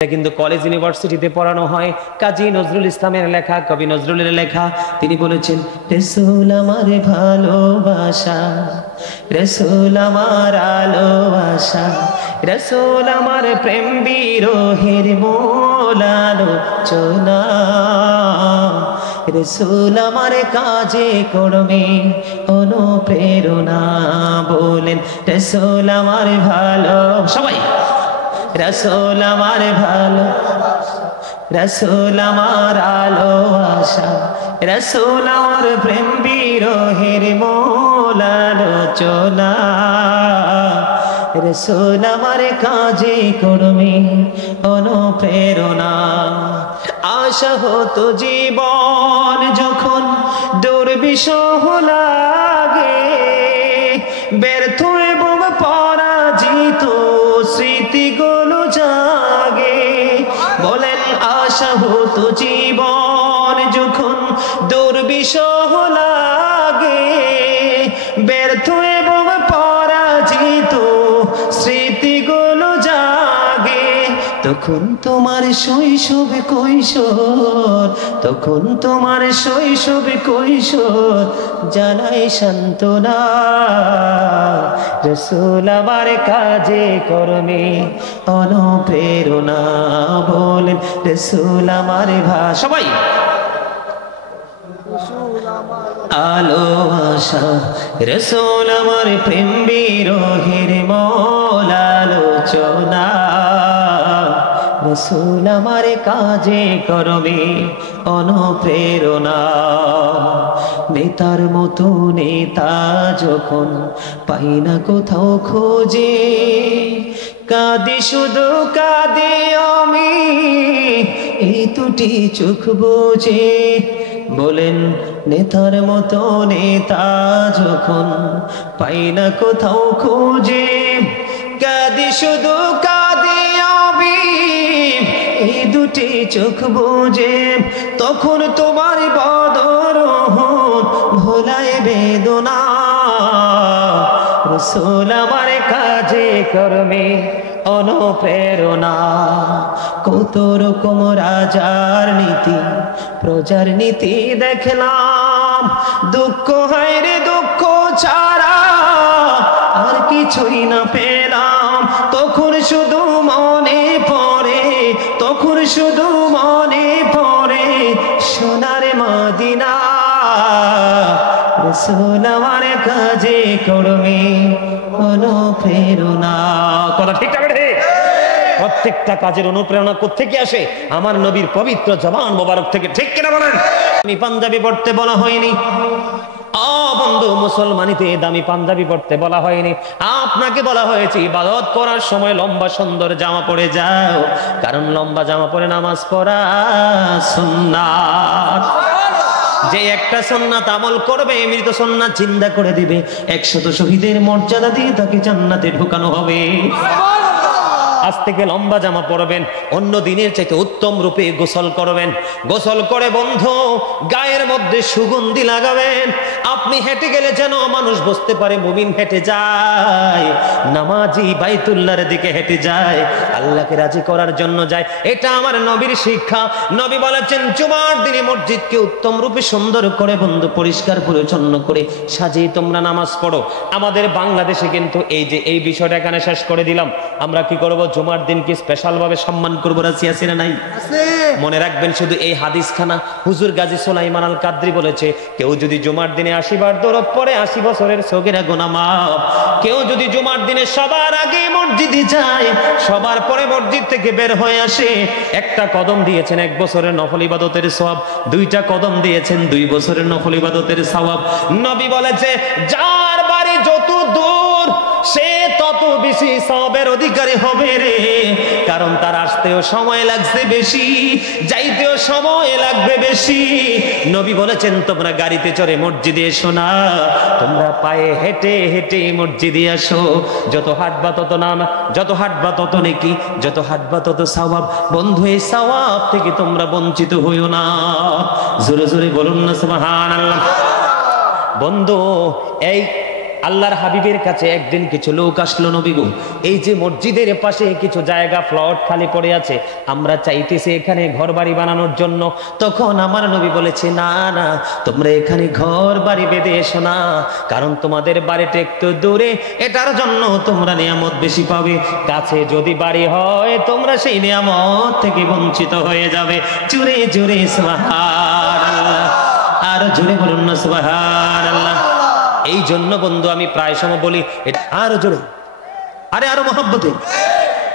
কিন্তু কলেজ ইউনিভার্সিটিতে পড়ানো হয়। কাজী নজরুল ইসলামের লেখা, কবি নজরুলের লেখা। তিনি বলেছেন, রাসূল আমার ভালোবাসা, রাসূল আমার আলোবাসা, রাসূল আমার প্রেম বিরহের মূল আলোচনা, রাসূল আমার কাজে কর্মে অনুপ্রেরণা। বলেন রাসূল আমার ভালো, সবাই রাসূল আমার ভালো, রাসূল আমার আলোবাসা, রাসূল আমার প্রেম বিরহের মূল আলোচনা, রাসূল আমার কাজে কর্মে অনুপ্রেরণা। আশা হতো জীবন যখন দুর্বিষহ লাগে, ব্যর্থ এবং পরাজিত স্মৃতিগুলো জাগে। বলেন আশা হতো জীবন যখন দুর্বিষহ লাগে, ব্যর্থ এবং পরাজিত স্মৃতিগুলো জাগে। তখন তোমার শৈশব কৈশোর, তখন তোমার শৈশব কৈশোর জানাই সান্ত্বনা, রাসূল আমার কাজে কর্মে অনুপ্রেরণা। বলেন রাসূল আমার ভাষা, সবাই আলোবাসা, রাসূল আমার প্রেম বিরহের মূল আলোচনা, রাসূল আমার কাজে কর্মে অনুপ্রেরণা। নেতার মতো নেতা যখন পাই না কোথাও খোঁজে, কাঁদি শুধু কাঁদি আমি এই দুটি চোখ বুজে। বলেন নেতার মতো নেতা যখন পাই না কোথাও খোঁজে, কাঁদি শুধু কাঁদি আমি এই দুটি চোখ বুজে। তখন তোমার বদরুদ ভোলায় বেদনা, রাসূল আমার কাজে কর্মে অনুপ্রেরণা। কত রকম রাজার নীতি প্রজার নীতি দেখলাম, দুঃখ হয় রে দুঃখ ছাড়া আর কিছুই না পেলাম। তখন শুধু মনে পড়ে, তখন শুধু মনে পড়ে সোনার মদিনা, রাসূল আমার কাজে কর্মে অনুপ্রেরণা। কথা ঠিক না বেঠে? প্রত্যেকটা কাজের অনুপ্রেরণা কোত্থেকে আসে? আমার নবীর পবিত্র জবান মোবারক থেকে। ঠিক কিনা বলেন? আমি পাঞ্জাবি পড়তে বলা হয়নি বন্ধু, মুসলমানিতে দামি পাঞ্জাবি পড়তে বলা হয়নি। আপনাকে বলা হয়েছে ইবাদত করার সময় লম্বা সুন্দর জামা পরে যাও, কারণ লম্বা জামা পরে নামাজ পড়া সুন্নাত। যে একটা সুন্নাত আমল করবে, মৃত সুন্নাত জিন্দা করে দিবে, 100 শহীদের মর্যাদা দিয়ে তাকে জান্নাতে ঢোকানো হবে। আজ থেকে লম্বা জামা পরবেন, অন্য দিনের চাইতে উত্তম রূপে গোসল করবেন। গোসল করে বন্ধু গায়ের মধ্যে সুগন্ধি লাগাবেন। আপনি হেঁটে গেলে যেন মানুষ বুঝতে পারে মুমিন হেঁটে যায়, নামাজি বাইতুল্লাহর দিকে হেঁটে যায়, আল্লাহকে রাজি করার জন্য যায়। এটা আমার নবীর শিক্ষা। নবী বলেছেন জুমার দিনে মসজিদকে উত্তম রূপে সুন্দর করে বন্ধু পরিষ্কার পরিচ্ছন্ন করে সাজিয়ে তোমরা নামাজ পড়ো। আমাদের বাংলাদেশে কিন্তু এই যে এই বিষয়টা এখানে শেষ করে দিলাম। আমরা কি করব? জুমার দিনকে স্পেশাল ভাবে সম্মান করবো। রাজি আছে না নাই? মনে রাখবেন শুধু এই হাদিস খানা হুজুর গাজী সুলাইমান আল কাদরি বলেছে, কেউ যদি জুমার দিনে 80 বার দরুদ পড়ে 80 বছরের সগীরা গুনাহ মাফ। কেউ যদি জুমার দিনে সবার আগে মসজিদে যায়, সবার পরে মসজিদ থেকে বের হয়ে আসে, একটা কদম দিয়েছেন 1 বছরের নফল ইবাদতের সওয়াব, 2টা কদম দিয়েছেন 2 বছরের নফল ইবাদতের সওয়াব। নবী বলেছে যার বাড়ি যত দূর সে তত বেশি সওয়াবের অধিকারী হবে রে, কারণ তার আসতেও সময় লাগছে বেশি, যাইতেও সময় লাগবে বেশি। নবী বলেছেন তোমরা গাড়িতে চড়ে মসজিদে এসো না, তোমরা পায়ে হেঁটে হেঁটে মসজিদে আসো। যত হাঁটবা তত নাম, যত হাঁটবা তত নেকি, যত হাঁটবা তত সওয়াব। বন্ধু এই সওয়াব থেকে তোমরা বঞ্চিত হইও না। জোরে জোরে বলুন না সুবহানাল্লাহ। বন্ধু এই আল্লাহর হাবিবের কাছে একদিন কিছু লোক আসলো, নবী গো এই যে মসজিদের পাশে কিছু জায়গা প্লট খালি পড়ে আছে, আমরা চাইতেছি এখানে ঘর বাড়ি বানানোর জন্য। তখন আমার নবী বলেছে, না না, তোমরা এখানে ঘর বাড়ি বেঁধে এসো না, কারণ তোমাদের বাড়িটা একটু দূরে, এটার জন্য তোমরা নিয়ামত বেশি পাবে। কাছে যদি বাড়ি হয় তোমরা সেই নিয়ামত থেকে বঞ্চিত হয়ে যাবে। জোরে জোরে সুবহানাল্লাহ, আর জোরে বলুন না সুবহানাল্লাহ। এই জন্য বন্ধু আমি প্রায় সময় বলি, আরো জোরে, আরো মহব্বতে।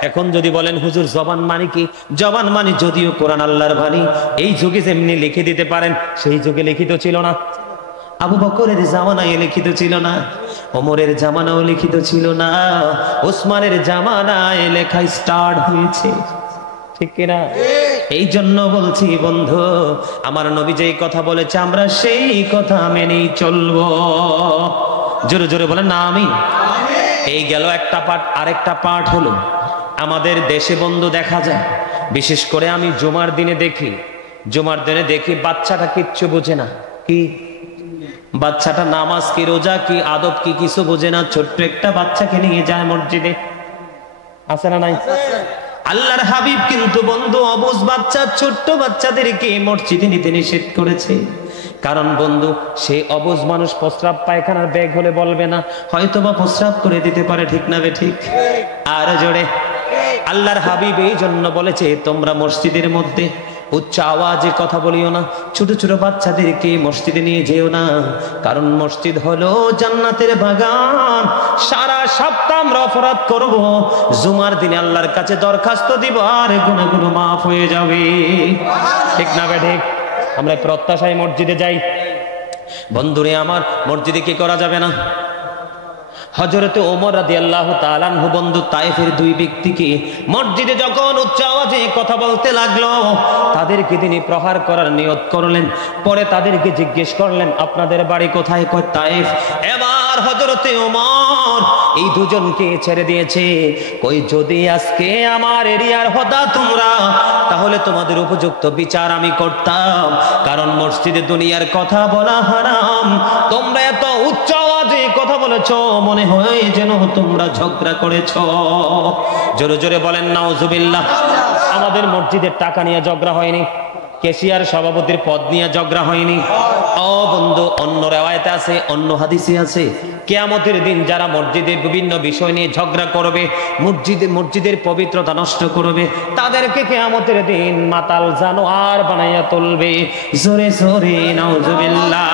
এখন যদি বলেন হুজুর জবান মানে কি? জবান মানে যদিও কোরআন আল্লাহর বাণী, এই যুগে যেমনি লিখে দিতে পারেন সেই যুগে লিখিত ছিল না। আবু বকরের জামানায় লিখিত ছিল না, ওমরের জামানাও লিখিত ছিল না, ওসমানের জামানায় লেখা স্টার্ট হয়েছে, ঠিক কিনা? এই জন্য বলছি বন্ধু, আমার নবী যেই কথা বলেছে আমরা সেই কথা মেনেই চলবো। জোরে জোরে বলেন না আমিন। এই গেল একটা পার্ট। আরেকটা পার্ট হলো আমাদের দেশে বন্ধু দেখা যায়, বিশেষ করে আমি জুমার দিনে দেখি বাচ্চাটা কিচ্ছু বোঝে না। কি বাচ্চাটা? নামাজ কি, রোজা কি, আদব কি, কিছু বোঝে না। ছোট্ট একটা বাচ্চাকে নিয়ে যায় মসজিদে, আছে না নাই? আল্লাহর হাবিব কিন্তু বন্ধু অবুঝ বাচ্চা, ছোট্ট বাচ্চাদেরকে মসজিদে নিতে নিষেধ করেছে। কারণ বন্ধু সে অবুঝ মানুষ, প্রস্রাব পায়খানার ব্যাগ হলে বলবে না, হয়তোবা প্রস্রাব করে দিতে পারে, ঠিক না বে ঠিক? আর জোরে। আল্লাহর হাবিব এই জন্য বলেছে তোমরা মসজিদের মধ্যে উচ্চ আওয়াজে কথা বলিও না, ছোট ছোট বাচ্চাদেরকে মসজিদে নিয়ে যেও না, কারণ মসজিদ হলো জান্নাতের বাগান। সারা সপ্তাহ আমরা অপরাধ করব, জুমার দিনে আল্লাহর কাছে দরখাস্ত দিব আর গুনাহগুলো মাফ হয়ে যাবে, ঠিক না বে ঠিক? আমরা প্রত্যাশায় মসজিদে যাই। বন্ধুরে আমার, মসজিদে কি করা যাবে না? হযরতে ওমর রাদিয়াল্লাহু তাআলা আনহু বন্ধু তায়েফের দুই ব্যক্তিকে মসজিদে যখন উচ্চ আওয়াজে কথা বলতে লাগলো, তাদেরকে তিনি প্রহার করার নিয়ত করলেন। পরে তাদেরকে জিজ্ঞেস করলেন আপনাদের বাড়ি কোথায়? কয় তায়েফ। এবার হযরতে ওমর এই দুজনকে ছেড়ে দিয়েছে। কই যদি আজকে আমার এরিয়ার হতা তোমরা, তাহলে তোমাদের উপযুক্ত বিচার আমি করতাম, কারণ মসজিদে দুনিয়ার কথা বলা হারাম। তোমরা এত উচ্চ আওয়াজে কথা বলেছো, মনে হয় যেন তোমরা ঝগড়া করেছো। জোরে জোরে বলেন নাউজুবিল্লাহ। আমাদের মসজিদের টাকা নিয়ে ঝগড়া হয়নি, কেশিয়ার সভাপতির পদ নিয়ে ঝগড়া হয়নি। ও বন্ধু, অন্য রিওয়ায়েতে আছে, অন্য হাদিসে আছে, কিয়ামতের দিন যারা মসজিদের বিভিন্ন বিষয় নিয়ে ঝগড়া করবে, মসজিদের পবিত্রতা নষ্ট করবে, তাদেরকে কিয়ামতের দিন মাতাল জানোয়ার বানাইয়া তুলবে। জোরে জোরে নাউজুবিল্লাহ।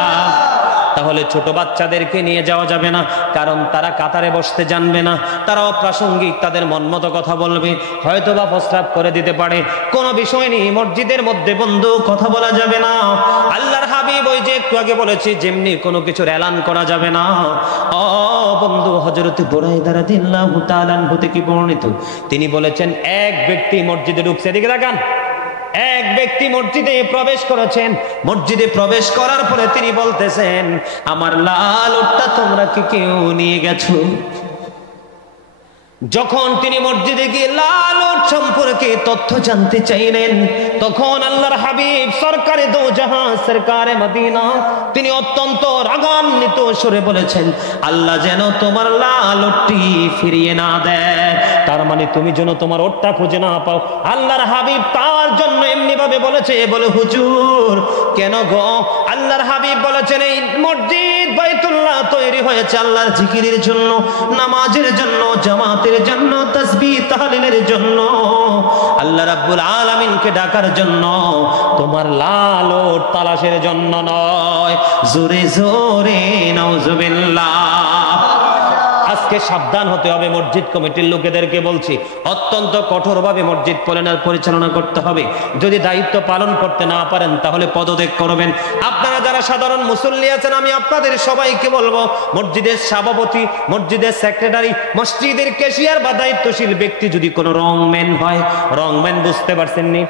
তাহলে ছোট বাচ্চাদেরকে নিয়ে যাওয়া যাবে না, কারণ তারা কাতারে বসতে জানবে না, তারা অপ্রাসঙ্গিক, তাদের মনমতো কথা বলবে, হয়তোবা প্রস্রাব করে দিতে পারে। কোনো বিষয় নেই মসজিদের মধ্যে বন্ধু কথা বলা যাবে না। আল্লাহর হাবিব ওই যে একটু আগে বলেছি, যেমনি কোনো কিছুর এলান করা যাবে না। ও বন্ধু, হযরত বুরাইদা রাদিয়াল্লাহু তাআলা আনহু থেকে বর্ণিত, তিনি বলেছেন এক ব্যক্তি মসজিদে ঢুকছে, এদিকে তাকান। এক ব্যক্তি মসজিদে প্রবেশ করেছেন, মসজিদে প্রবেশ করার পরে তিনি বলতেছেন আমার লাল ওটটা তোমরা কি কেউ নিয়ে গেছো? যখন তিনি মসজিদে গিয়ে লাল ওট সম্পর্কে তথ্য জানতে চাইলেন, তখন আল্লাহর হাবিব সরকারে দো জাহান সরকারে মদিনা তিনি অত্যন্ত রাগান্বিত সুরে বলেছেন আল্লাহ যেন তোমার লাল ওটটি ফিরিয়ে না দেয়। তার মানে তুমি যেন তোমার ওটটা খুঁজে না পাও। আল্লাহর হাবিব তার জন্য এমনি ভাবে বলেছে, বলে হুজুর কেন গো? আল্লাহর হাবিব বলেছেন এই মসজিদ বাইতুল্লাহ তৈরি হয়েছে আল্লাহর জিকিরের জন্য, নামাজের জন্য, জামাতের জন্য, তাসবিহ তাহলিলের জন্য, আল্লাহ রাব্বুল আলামিনকে ডাকার জন্য, তোমার লাল ওট তালাশের জন্য নয়। জোরে জোরে নাউজুবিল্লাহ। আজকে সাবধান হতে হবে। মসজিদ কমিটির লোকেদেরকে বলছি, অত্যন্ত কঠোরভাবে মসজিদ পরিচালনা করতে হবে। যদি দায়িত্ব পালন করতে না পারেন তাহলে পদত্যাগ করবেন। আপনারা যারা সাধারণ মুসল্লি আছেন, আমি আপনাদের সবাইকে বলবো, মসজিদের সভাপতি, মসজিদের সেক্রেটারি, মসজিদের ক্যাশিয়ার বা দায়িত্বশীল ব্যক্তি যদি কোনো রংম্যান হয়, রংম্যান বুঝতে পারছেন নি?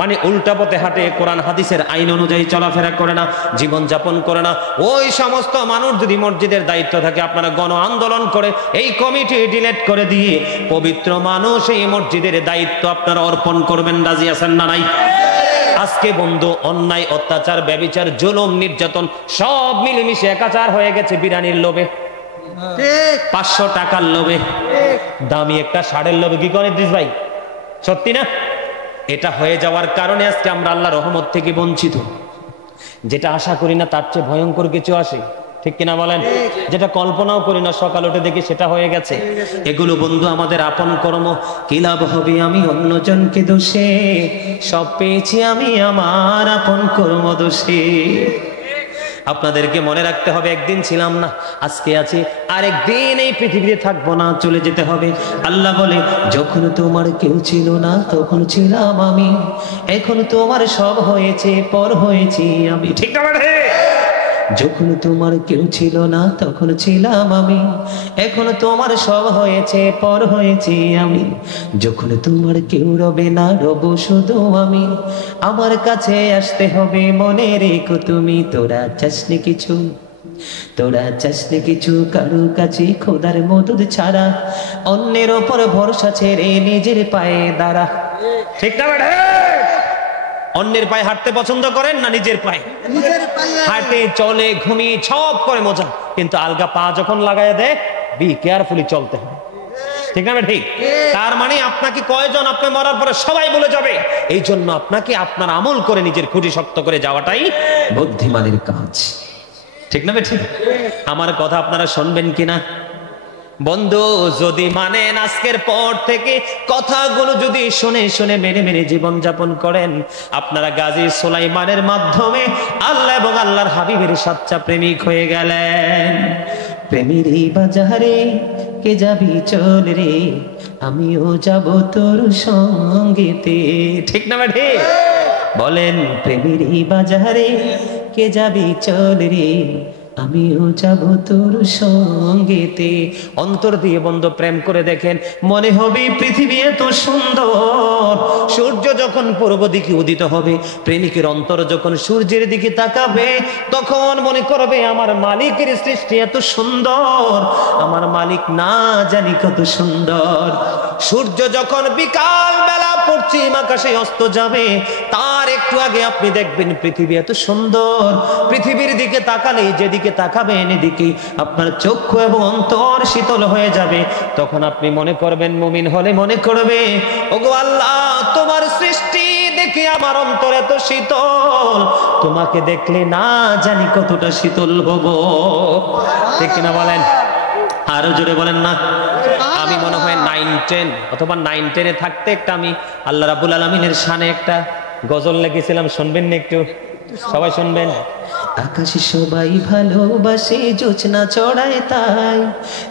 মানে উল্টা পথে হাঁটে, কোরআন হাদিসের আইন অনুযায়ী চলাফেরা করে না, জীবন যাপন করে না, ওই সমস্ত মানুষ যদি মসজিদের দায়িত্ব থাকে, আপনারা গণ আন্দোলন করে এই কমিটি ডিলিট করে দিয়ে পবিত্র মানুষ এই মসজিদের দায়িত্ব আপনারা অর্পণ করবেন। রাজি আছেন না নাই? আজকে বন্ধু অন্যায়, অত্যাচার, ব্যভিচার, জুলুম, নির্যাতন সব মিলেমিশে একাচার হয়ে গেছে বিরানির লোভে। ঠিক 500 টাকার লোভে, দামি একটা শাড়ির লোভে কি করে ইদ্রিস ভাই? সত্যি না? এটা হয়ে যাওয়ার কারণে আজকে আমরা আল্লাহর রহমত থেকে বঞ্চিত। যেটা আশা করি না তার চেয়ে ভয়ঙ্কর কিছু আসে, ঠিক কিনা বলেন? যেটা কল্পনাও করি না, সকাল উঠে দেখি সেটা হয়ে গেছে। এগুলো বন্ধু আমাদের আপন কর্ম। কি লাভ হবে আমি অন্যজনকে দোষে, সব পেয়েছি আমি আমার আপন কর্ম দোষে। আপনাদেরকে মনে রাখতে হবে, একদিন ছিলাম না, আজকে আছি, আর একদিন এই পৃথিবীতে থাকবো না, চলে যেতে হবে। আল্লাহ বলে, যখন তোমার কেউ ছিল না তখন ছিলাম আমি, এখন তোমার সব হয়েছে, পর হয়েছি আমি। ঠিক না বেঠে? যখন তোমার কেউ ছিল না তখন ছিলাম আমি, এখন তোমার সব হয়েছে, পর হয়েছি আমি। যখন তোমার কেউ রবে না, রব শুধু আমি। আমার কাছে আসতে হবে, মনে রেখো তুমি। তোরা চাসনি কিছু, তোরা চাসনি কিছু কারো কাছে খোদার মদদ ছাড়া, অন্যের ওপর ভরসা ছেড়ে নিজের পায়ে দাঁড়া। ঠিক না বেঠে? অন্যের পায়ে হাঁটতে পছন্দ করেন না নিজের পায়ে? নিজের পায়ে হাঁটে, চলে, ঘুমিয়ে সব করে মজা, কিন্তু আলগা পা যখন লাগায় দেয়, বি কেয়ারফুলি চলতে হয়। ঠিক না ঠিক? তার মানে আপনাকে কয়জন আপনি মরার পরে সবাই বলে যাবে, এই জন্য আপনাকে আপনার আমল করে নিজের খুঁটি শক্ত করে যাওয়াটাই বুদ্ধিমানের কাজ। ঠিক না ঠিক? আমার কথা আপনারা শুনবেন কিনা বন্ধু? যদি মানেন, আজকের পর থেকে কথাগুলো যদি শুনে শুনে মেনে মেনে জীবন যাপন করেন, আপনারা গাজী সুলাইমানের মাধ্যমে আল্লাহ এবং আল্লাহর হাবিবের সাচ্চা প্রেমিক হয়ে গেলেন। প্রেমেরই বাজারে কে যাবি চল রে, আমিও যাব তোর সঙ্গেতে। ঠিক না ঠিক? বলেন, প্রেমেরই বাজারে কে যাবি চল রে, আমিও যাব তোর সঙ্গেতে। অন্তর দিয়ে বন্ধু প্রেম করে দেখেন, মনে হবে পৃথিবী এত সুন্দর। সূর্য যখন পূর্ব দিকে উদিত হবে, প্রেমিকের অন্তর যখন সূর্যের দিকে তাকাবে, তখন মনে করবে আমার মালিকের সৃষ্টি এত সুন্দর, আমার মালিক না জানি কত সুন্দর। সূর্য যখন বিকাল বেলা পশ্চিম আকাশে অস্ত যাবে, তার একটু আগে আপনি দেখবেন পৃথিবী এত সুন্দর। পৃথিবীর দিকে তাকালে যেদিকে তাকাবেন, এদিকে আপনার চক্ষু এবং অন্তর শীতল হয়ে যাবে। তখন আপনি মনে করবেন, মুমিন হলে মনে করবে, ওগো আল্লাহ, তোমার সৃষ্টি দেখে আমার অন্তর এত শীতল, তোমাকে দেখলে না জানি কতটা শীতল হব। ঠিক কিনা বলেন? আরো জোরে বলেন না। আমি মনে হয় 9-10 অথবা 9-10-এ থাকতে একটা আমি আল্লাহ রাব্বুল আলামিনের শানে একটা গজল লিখেছিলাম, শুনবেন না একটু? সবাই শুনবেন। আকাশে সবাই ভালোবাসে, জোছনা চড়ায় তাই,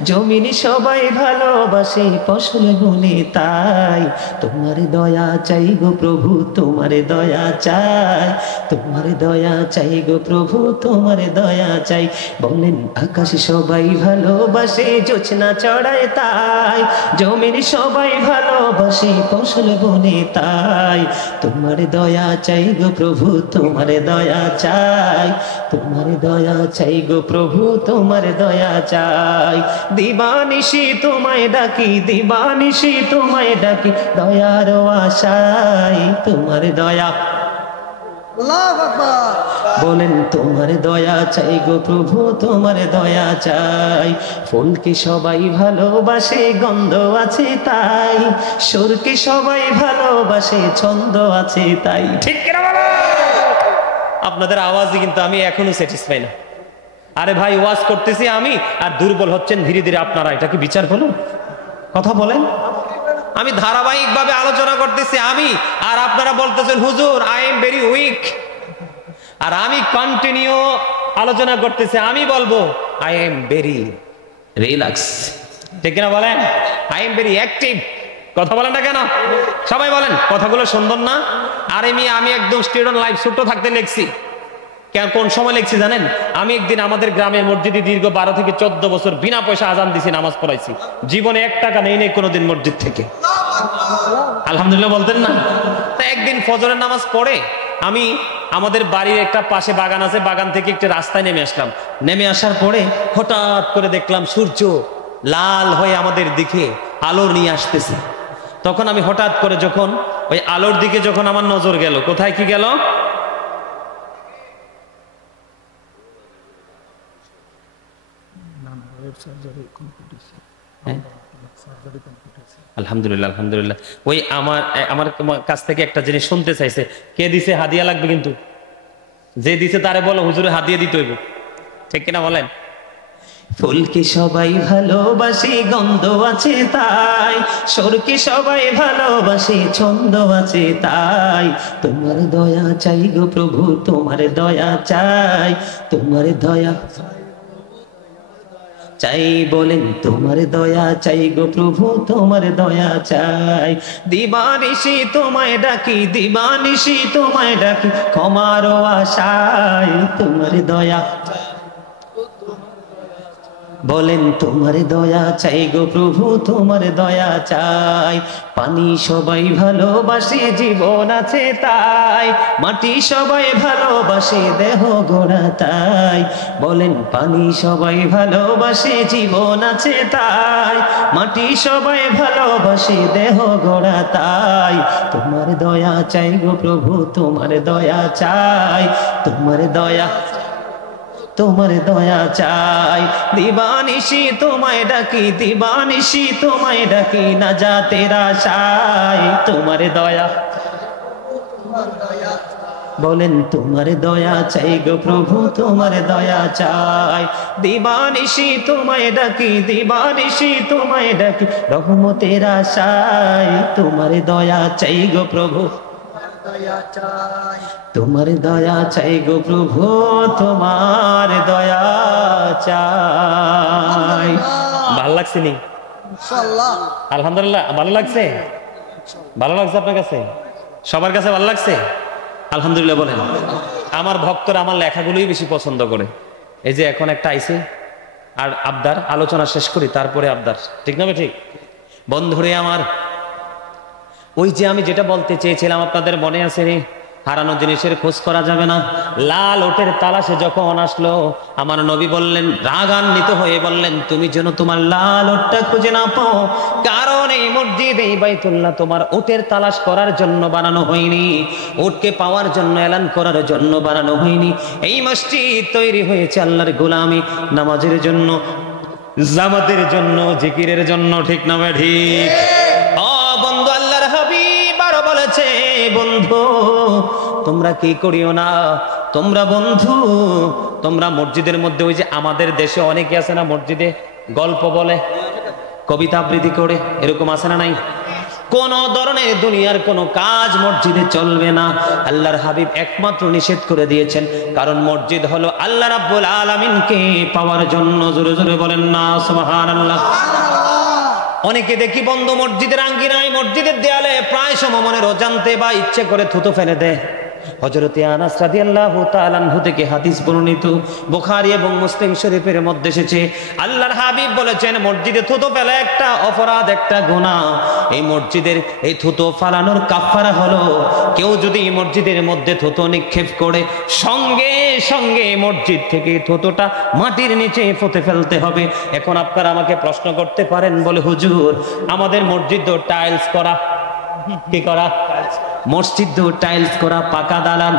জমিনে সবাই ভালোবাসে, ফসল বনে তাই। তোমার দয়া চাই গো প্রভু, তোমার দয়া চাই, তোমার দয়া চাই গো প্রভু, তোমার দয়া চাই। বলেন, আকাশে সবাই ভালোবাসে, জোছনা চড়ায় তাই, জমিনে সবাই ভালোবাসে, ফসল বনে তাই। তোমার দয়া চাই গো প্রভু, তোমার দয়া চাই, তোমার দয়া চাই গো প্রভু, তোমার দয়া চাই। দিবানিশি তোমায় ডাকি, দিবানিশি তোমায় ডাকি, দয়ার আশায়, তোমার দয়া। আল্লাহু আকবার। বলেন, তোমার দয়া চাই গো প্রভু, তোমার দয়া চাই। ফুলকে সবাই ভালোবাসে, গন্ধ আছে তাই, সুরকে সবাই ভালোবাসে, ছন্দ আছে তাই। ঠিক কিনা বলো? আপনাদের আওয়াজে কিন্তু আমি এখনো স্যাটিসফাই না। আরে ভাই, ওয়াজ করতেছি আমি আর দুর্বল হচ্ছেন ধীরে ধীরে আপনারা, এটা কি বিচার হলো? কথা বলেন। আমি ধারাবাহিকভাবে আলোচনা করতেছি আমি, আর আপনারা বলতেছেন হুজুর আই এম ভেরি উইক। আর আমি কন্টিনিউ আলোচনা করতেছি, আমি বলবো আই এম ভেরি রিল্যাক্স। ঠিক কিনা বলেন? I am very active. কথা বলেন না কেন? সবাই বলেন। কথাগুলো সুন্দর না? আর আমি একদম স্টুডেন্ট লাইফ ছোট থাকতে লিখছি। কোন সময় লিখছি জানেন? আমি একদিন আমাদের গ্রামের মসজিদে দীর্ঘ 12 থেকে 14 বছর বিনা পয়সা আজান দিছি, নামাজ পড়াইছি। জীবনে 1 টাকা নেই কোনোদিন মসজিদ থেকে। আলহামদুলিল্লাহ বলতেন না? তা একদিন ফজরের নামাজ পড়ে আমি আমাদের বাড়ির একটা পাশে বাগান আছে, বাগান থেকে একটা রাস্তায় নেমে আসলাম। নেমে আসার পরে হঠাৎ করে দেখলাম সূর্য লাল হয়ে আমাদের দিকে আলো নিয়ে আসতেছে। তখন আমি হঠাৎ করে যখন ওই আলোর দিকে যখন আমার নজর গেল, কোথায় কি গেল? হ্যাঁ? আলহামদুলিল্লাহ আলহামদুলিল্লাহ। ওই আমার আমার কাছ থেকে একটা জিনিস শুনতে চাইছে, কে দিছে হাদিয়া লাগবে, কিন্তু যে দিছে তারে বলো হুজুরে হাদিয়া দিতে হইব, ঠিক কিনা বলেন? ফুলকে সবাই ভালোবাসি গন্ধ আছে তাই, সুরকে সবাই ভালোবাসি ছন্দ আছে তাই, তোমার দয়া চাই গো প্রভু তোমার দয়া চাই, তোমার দয়া চাই বলেন, তোমার দয়া চাই গো প্রভু তোমার দয়া চাই, দিবানিশি তোমায় ডাকি দিবানিশি তোমায় ডাকি ক্ষমার আশায়, তোমার দয়া বলেন, তোমার দয়া চাই গো প্রভু তোমার দয়া চাই, পানি সবাই ভালোবাসে জীবন আছে তাই, মাটি সবাই ভালোবাসে দেহ গোড়া তাই, বলেন পানি সবাই ভালোবাসে জীবন আছে তাই, মাটি সবাই ভালোবাসে দেহ গোড়া তাই, তোমার দয়া চাই গো প্রভু তোমার দয়া চাই, তোমার দয়া তোমার দয়া চাই, দিবানিশি তোমায় ডাকি দিবানিশি তোমায় ডাকি না জাতের আশায়, তোমার দয়া বলেন, তোমার দয়া চাই গো প্রভু তোমার দয়া চাই, দিবানিশি তোমায় ডাকি দিবানিশি তোমায় ডাকি রহমতের আশায়, তোমার দয়া চাই গো প্রভু তোমার দয়া চাই গো প্রভু তোমার দয়া চাই। ভালো লাগছে নি? আলহামদুলিল্লাহ ভালো লাগছে, ভালো লাগছে আপনার কাছে, সবার কাছে ভালো লাগছে? আলহামদুলিল্লাহ বলেন। আমার ভক্তরা আমার লেখাগুলোই বেশি পছন্দ করে। এই যে এখন একটা আইছে আর আবদার, আলোচনা শেষ করি তারপরে আবদার, ঠিক না? ঠিক বন্ধুরে আমার, ওই যে আমি যেটা বলতে চেয়েছিলাম আপনাদের মনে আছে রে, হারানো জিনিসের খোঁজ করা যাবে না। লাল ওটের তালাশে যখন আসলো আমার নবী বললেন, রাগান্বিত হয়ে বললেন, তুমি যেন তোমার লাল ওটটা খুঁজে না পাও, কারণ এই মসজিদ এই বাইতুল্লাহ তোমার ওটের তালাশ করার জন্য বানানো হয়নি, ওটকে পাওয়ার জন্য এলান করার জন্য বানানো হয়নি। এই মসজিদ তৈরি হয়েছে আল্লাহর গোলামি, নামাজের জন্য, জামাতের জন্য, জিকিরের জন্য, ঠিক না ঠিক? বন্ধু আল্লাহর হাবিব আরো বলেছে, বন্ধু তোমরা কি করিও না, তোমরা বন্ধু তোমরা মসজিদের মধ্যে, ওই যে আমাদের দেশে অনেকে আছে না মসজিদে গল্প বলে, কবিতা আবৃত্তি করে, এরকম আছে না নাই? কোন ধরনের দুনিয়ার কোন কাজ মসজিদে চলবে না। আল্লাহর হাবিব একমাত্র নিষেধ করে দিয়েছেন, কারণ মসজিদ হলো আল্লাহ রাব্বুল আলামিনকে পাওয়ার জন্য। জোরে জোরে বলেন না সুবহানাল্লাহ। অনেকে দেখি বন্ধু মসজিদের আঙ্গিনায়, মসজিদের দেয়ালে প্রায় সময় মনের অজান্তে বা ইচ্ছে করে থুতু ফেলে দেয়। হযরতে আনাস রাদিয়াল্লাহু তাআলা আনহু থেকে হাদিস বর্ণিত, বুখারী এবং মুসলিম শরীফের মধ্যে এসেছে, আল্লাহর হাবিব বলেছেন, মসজিদে থুতু ফেলা একটা অপরাধ, একটা গুনাহ। এই মসজিদের এই থুতু ফালানোর কাফারা হলো, কেউ যদি মসজিদের মধ্যে থুতু নিক্ষেপ করে, সঙ্গে সঙ্গে মসজিদ থেকে থুতুটা মাটির নিচে পুঁতে ফেলতে হবে। এখন আপনারা আমাকে প্রশ্ন করতে পারেন, বলে হুজুর আমাদের মসজিদ তো টাইলস করা, কি করা? মসজিদ টাইলস করা, পাকা দালান,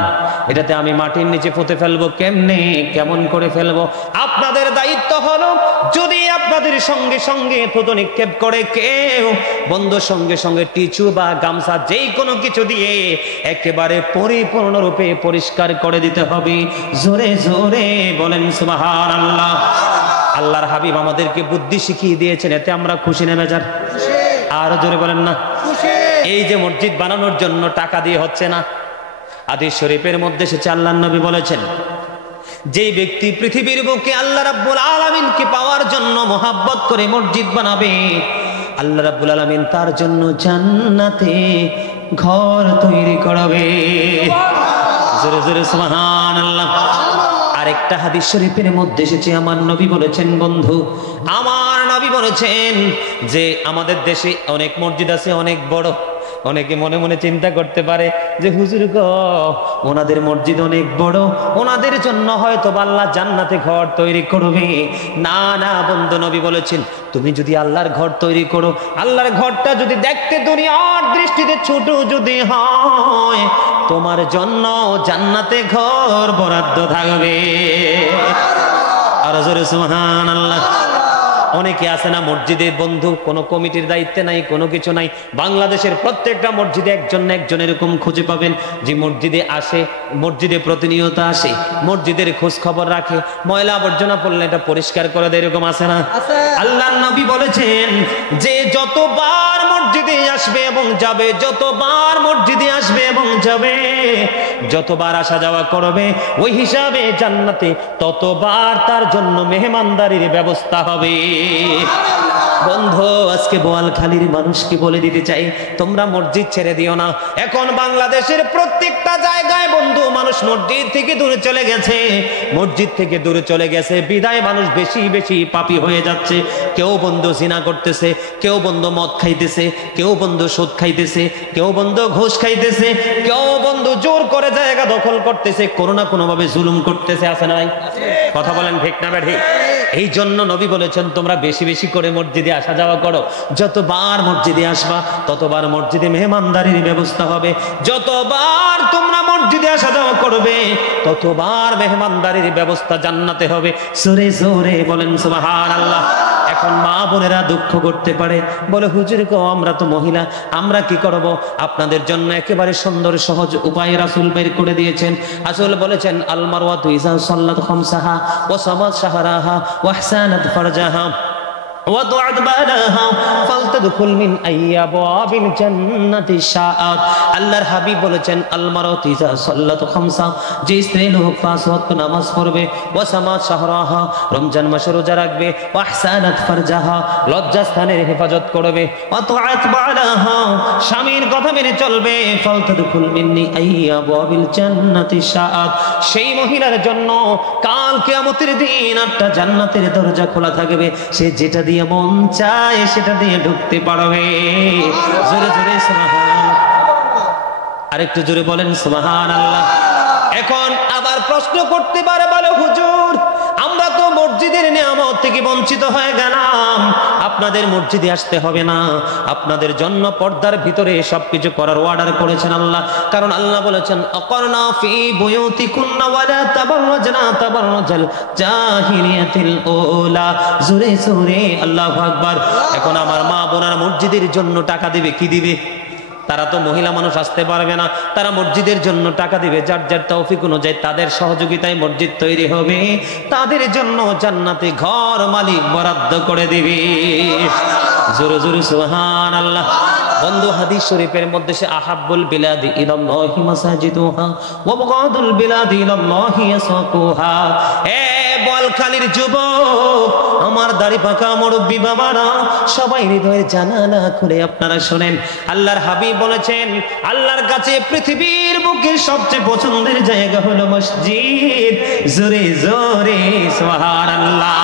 এটাতে আমি মাটির নিচে পুঁতে ফেলবো কেমনে, কেমন করে ফেলবো? আপনাদের দায়িত্ব হলো, যদি আপনাদের সঙ্গে সঙ্গে থুতু নিক্ষেপ করে কেউ, বন্ধু সঙ্গে সঙ্গে টিস্যু বা গামছা যেই কোনো কিছু দিয়ে একেবারে পরিপূর্ণরূপে পরিষ্কার করে দিতে হবে। জোরে জোরে বলেন সুবহানাল্লাহ। আল্লাহর হাবিব আমাদেরকে বুদ্ধি শিখিয়ে দিয়েছেন, এতে আমরা খুশি না বেজার? আর জোরে বলেন না। এই যে মসজিদ বানানোর জন্য টাকা দিয়ে হচ্ছে না, হাদিস শরীফের মধ্যে এসেছে, আল্লাহর নবী বলেছেন, যেই ব্যক্তি পৃথিবীর বুকে আল্লাহ রাব্বুল আলামিনকে পাওয়ার জন্য মহব্বত করে মসজিদ বানাবে, আল্লাহ রাব্বুল আলামিন তার জন্য জান্নাতে ঘর তৈরি করবে। জোরে জোরে সুবহানাল্লাহ। আরেকটা হাদিস শরীফের মধ্যে এসেছে, আমার নবী বলেছেন, বন্ধু আমার নবী বলেছেন যে আমাদের দেশে অনেক মসজিদ আছে, অনেক বড়। অনেকে মনে মনে চিন্তা করতে পারে যে হুজুর গো, ওনাদের মসজিদ অনেক বড়, ওনাদের জন্য হয়তো আল্লাহ জান্নাতে ঘর তৈরি করবে। না না বন্ধু, নবী বলেছেন, তুমি যদি আল্লাহর ঘর তৈরি করো, আল্লাহর ঘরটা যদি দেখতে দুনিয়ার দৃষ্টিতে ছোট যদি হয়, তোমার জন্য জান্নাতে ঘর বরাদ্দ থাকবে। আর জোরে সুবহানাল্লাহ। অনেকে আছে না মসজিদের বন্ধু, কোনো কমিটির দায়িত্বে নাই, কোনো কিছু নাই। বাংলাদেশের প্রত্যেকটা মসজিদে একজন না একজন এরকম খুঁজে পাবেন যে মসজিদে আসে, মসজিদে প্রতিনিয়ত আসে, মসজিদের খোঁজ খবর রাখে, ময়লা আবর্জনা পড়লে এটা পরিষ্কার করে দেয়, এরকম আছে না? আল্লাহর নবী বলেছেন যে যতবার মসজিদে আসবে এবং যাবে, যতবার মসজিদে আসবে এবং যাবে, যতবার আসা যাওয়া করবে, ওই হিসাবে জান্নাতে ততবার তার জন্য মেহমানদারির ব্যবস্থা হবে। বন্ধু, আজকে বোয়ালখালীর মানুষকে বলে দিতে চাই, তোমরা মসজিদ ছেড়ে দিও না। এখন বাংলাদেশের প্রত্যেকটা জায়গায় বন্ধু মানুষ মসজিদ থেকে দূরে চলে গেছে, মসজিদ থেকে দূরে চলে গেছে বিদায় মানুষ বেশি বেশি পাপী হয়ে যাচ্ছে। কেউ বন্ধু জিনা করতেছে, কেউ বন্ধু মদ খাইতেছে, কেউ বন্ধু সুদ খাইতেছে, কেউ বন্ধু ঘুষ খাইতেছে, কেউ বন্ধু জোর করে জায়গা দখল করতেছে, কোনো না কোনো ভাবে জুলুম করতেছে, আছে না ভাই? কথা বলেন ঠিক না ব্যাঠি? এই জন্য নবী বলেছেন তোমরা বেশি বেশি করে মসজিদে আসা যাওয়া করো। যতবার মসজিদে আসবা ততবার মসজিদে মেহমানদারির ব্যবস্থা হবে, যতবার তোমরা মসজিদে আসা যাওয়া করবে ততবার মেহমানদারির ব্যবস্থা জান্নাতে হবে। জোরে জোরে বলেন সুবহানাল্লাহ। এখন মা বোনেরা দুঃখ করতে পারে, বলে হুজুর গো আমরা তো মহিলা, আমরা কি করব? আপনাদের জন্য একেবারে সুন্দর সহজ উপায় রাসূল বের করে দিয়েছেন। রাসূল বলেছেন আল মারওয়াতু ইযা সাল্লাত খামসাহা ওয়া সামাত শাহরাহা ওয়া আহসানাত ফারজাহা وَضَعَتْ بَالَهَا فَلْتَدْخُلْ مِنْ أَيِّ أَبْوَابِ الْجَنَّةِ شَاءَتْ। আল্লাহর হাবিব বলেছেন আল মারওয়াতু ইযা সাল্লাত খামসা, যে স্ত্রী লোক 5 ওয়াক্ত নামাজ পড়বে, ওয়া সামাত শাহরাহা, রমজান মাসে রোজা রাখবে, ওয়া আহসানাত ফারজাহা, লজ্জাস্থানের হেফাজত করবে, ওয়া তাআত বালাহা, স্বামীর কথা মেনে চলবে, ফালতাদখুল মিন্নি আইয়্যি আবওয়াবিল জান্নাতি শাআত, সেই মহিলার জন্য কাল কিয়ামতের দিন 8টা জান্নাতের দরজা খোলা থাকবে, সে যেটা দিয়ে মন চায় সেটা দিয়ে ঢুকতে পারবে। জোরে জোরে সুবহানাল্লাহ, আরেকটু জোরে বলেন সুবহানাল্লাহ। এখন আবার প্রশ্ন করতে পারে, বলে হুজুর আমরা তো মসজিদের নিয়ামত থেকে বঞ্চিত হয়ে গেলাম, আপনাদের মসজিদে আসতে হবে না, আপনাদের জন্য পর্দার ভিতরে সবকিছু করার অর্ডার করেছেন আল্লাহ। কারণ আল্লাহ বলেছেন আকারনা ফি বুয়ুতিকুন্না ওয়ালা তাবাররাজনা তাবাররাজাল জাহিলিয়াতিল উলা। জোরে জোরে আল্লাহু আকবার। এখন আমার মা বোনেরা মসজিদের জন্য টাকা দিবে, কি দিবে? তারা তো মহিলা মানুষ আসতে পারবে না, তারা মসজিদের জন্য টাকা দিবে, যার যার তৌফিক অনুযায়ী তাদের সহযোগিতায় মসজিদ তৈরি হবে, তাদের জন্য জান্নাতে ঘর মালিক বরাদ্দ করে দিবে। জোরে জোরে সুবহানাল্লাহ। বন্ধু হাদিস শরীফের মধ্যে সে আহাব্বুল বিলাদি ইলাল্লাহি মাসাজিদুহা ওয়া বুগাদুল বিলাদি ইলাল্লাহি ইয়াসাকুহা। এ বোয়ালখালীর যুবক, আমার দাড়ি পাকা মুরব্বি বাবারা, সবাই হৃদয়ের জানালা খুলে আপনারা শোনেন, আল্লাহর হাবিব বলেছেন আল্লাহর কাছে পৃথিবীর বুকে সবচেয়ে পছন্দের জায়গা হলো মসজিদ। জোরে জোরে সুবহানাল্লাহ।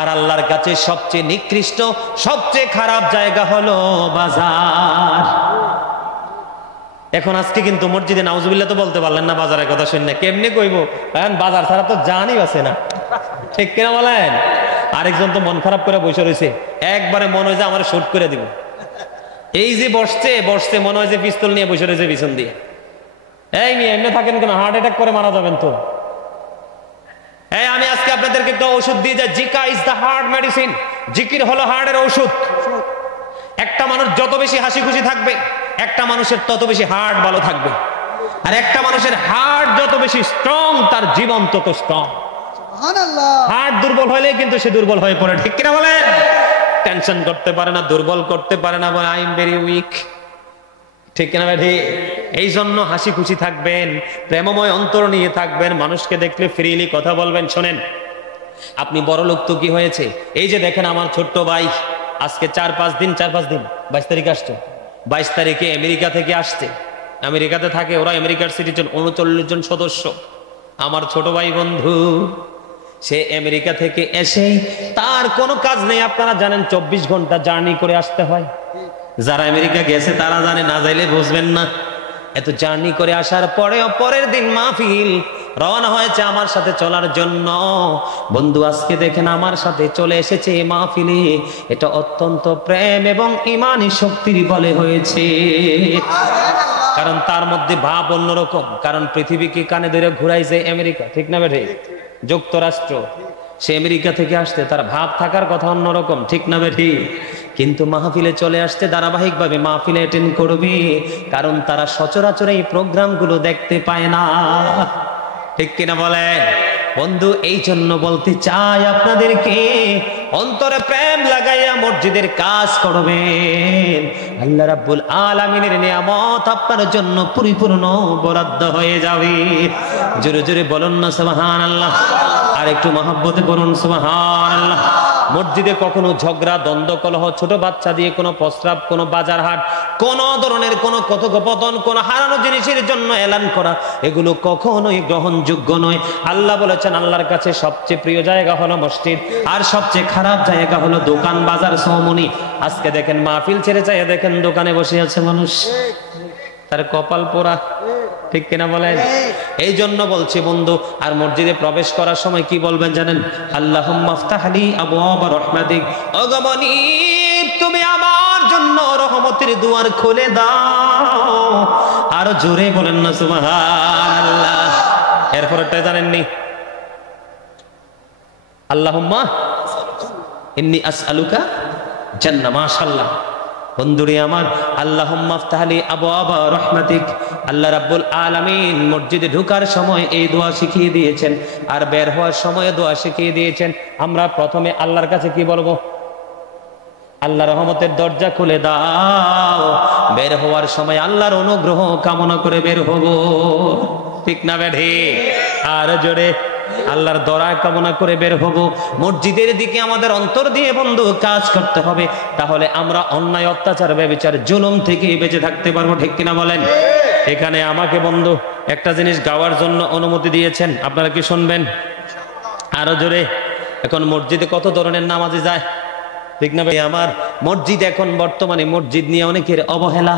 আর আল্লাহর কাছে সবচেয়ে নিকৃষ্ট, সবচেয়ে খারাপ জায়গা হলো বাজার। এখন আজকে কিন্তু মসজিদে নাউজুবিল্লাহ তো বলতে পারলেন না, বাজারের কথা শুনে কেমনে কইব? কারণ বাজার ছাড়া তো জানই আছে না, ঠিক কিনা বলেন? আরেকজন তো মন খারাপ করে বসে রয়েছে, একবারে মনে হয় যে আমার শুট করে দিব। এই যে বসছে বসছে মনে হয় যে পিস্তল নিয়ে বসে রয়েছে পিছন দিয়ে। এই নিয়ে এমনি থাকেন কেন? হার্ট অ্যাটাক করে মারা যাবেন তো। এই আমি আজকে আপনাদেরকে একটা ওষুধ দিয়ে যাই, Zika is the heart medicine. জিকির হলো হার্টের ঔষধ। একটা মানুষ যত বেশি হাসি খুশি থাকবে, একটা মানুষের তত বেশি হার্ট ভালো থাকবে। আর একটা মানুষের হার্ট যত বেশি স্ট্রং, তার জীবন তত স্ট্রং। হার্ট দুর্বল হলে কিন্তু সে দুর্বল হয়ে পড়ে, ঠিক কিনা বলেন? টেনশন করতে পারে না, দুর্বল করতে পারে না, বলে আই এম ভেরি উইক, ঠিক কিনা ভাই? এই জন্য হাসি খুশি থাকবেন, প্রেমময় অন্তর নিয়ে থাকবেন, মানুষকে দেখলে ফ্রিলি কথা বলবেন। শোনেন, আপনি বড় লোক তো কি হয়েছে? এই যে দেখেন আমার ছোট্ট ভাই আজকে 4-5 দিন 22 তারিখে আসছে, 22 তারিখে আমেরিকা থেকে আসছে। আমেরিকাতে থাকে ওরা, আমেরিকার সিটিজেন, 39 জন সদস্য। আমার ছোট ভাই বন্ধু, সে আমেরিকা থেকে এসে তার কোনো কাজ নেই। আপনারা জানেন 24 ঘন্টা জার্নি করে আসতে হয়। যারা আমেরিকা গেছে তারা জানে, না যাইলে বুঝবেন না। এত জার্নি করে আসার পরেও পরের দিন মাহফিল, রওনা হয়েছে আমার সাথে চলার জন্য। বন্ধু আজকে দেখেন আমার সাথে চলে এসেছে মাহফিলে, এটা অত্যন্ত প্রেম এবং ইমানি শক্তির বলে হয়েছে। কারণ তার মধ্যে ভাব অন্যরকম, কারণ পৃথিবীকে কানে ধরে ঘুরাইছে আমেরিকা, ঠিক না বেঠে? যুক্তরাষ্ট্র। সে আমেরিকা থেকে আসতে তার ভাব থাকার কথা অন্যরকম, ঠিক না বেঠি? কিন্তু মাহফিলে চলে আসতে ধারাবাহিকভাবে মাহফিলে অ্যাটেন্ড করবে, কারণ তারা সচরাচর এই প্রোগ্রামগুলো দেখতে পায় না, ঠিক কিনা বলেন? বন্ধু, এই জন্য বলতে চাই আপনাদেরকে, অন্তরে প্রেম লাগাইয়া মসজিদের কাজ করবেন, আল্লাহ রাব্বুল আলামিনের নিয়ামত আপনার জন্য পরিপূর্ণ বরাদ্দ হয়ে যাবে। জোরে জোরে বলুন না সুবহানাল্লাহ, আর একটু মহব্বতে বলুন সুবহানাল্লাহ। মসজিদে কখনো ঝগড়া, দ্বন্দ্ব, কলহ, ছোট বাচ্চা দিয়ে কোনো প্রস্রাব, কোনো বাজার হাট, কোন ধরনের কোনো কথোপকথন, কোন হারানো জিনিসের জন্য এলান করা, এগুলো কখনোই গ্রহণযোগ্য নয়। আল্লাহ বলেছেন আল্লাহর কাছে সবচেয়ে প্রিয় জায়গা হলো মসজিদ, আর সবচেয়ে খারাপ জায়গা হলো দোকান, বাজার, সমনি। আজকে দেখেন মাহফিল ছেড়ে চাইয়া দেখেন দোকানে বসে আছে মানুষ, তার কপাল পোড়া, ঠিক কিনা বলেন? এই জন্য বলছি বন্ধু, আর মসজিদে প্রবেশ করার সময় কি বলবেন জানেন? আল্লাহুম্মা আফতাহলি আবওয়াব রাহমাতিক, ওগমনি তুমি আমার জন্য রহমতের দুয়ার খুলে দাও। আর জোরে বলেন না সুবহানাল্লাহ। এরপরটা জানেননি? আল্লাহুম্মা ইন্নী আসআলুকা জান্নাহ। মাশাআল্লাহ বন্ধুরে আমার, আল্লাহুম্মা আফতাহলি আবওয়াবা রাহমাতিক, আল্লাহ রাব্বুল আলামিন মসজিদে ঢোকার সময় এই দোয়া শিখিয়ে দিয়েছেন, আর বের হওয়ার সময় দোয়া শিখিয়ে দিয়েছেন। আমরা প্রথমে আল্লাহর কাছে কি বলবো? আল্লাহ রহমতের দরজা খুলে দাও। বের হওয়ার সময় আল্লাহর অনুগ্রহ কামনা করে বের হব, ঠিক না বেঠি? আর জোরে আল্লাহর দয়া কামনা করে বের হব। মসজিদের দিকে আমাদের অন্তর দিয়ে বন্ধু কাজ করতে হবে, তাহলে আমরা অন্যায়, অত্যাচার, ব্যভিচার, জুলুম থেকে বেঁচে থাকতে পারবো, ঠিক কিনা বলেন? এখানে আমাকে বন্ধু একটা জিনিস গাওয়ার জন্য অনুমতি দিয়েছেন, আপনারা কি শুনবেন? আরো জোরে। এখন মসজিদে কত ধরনের নামাজে যায়, ঠিক না ভাই আমার? মসজিদ এখন বর্তমানে মসজিদ নিয়ে অনেকের অবহেলা,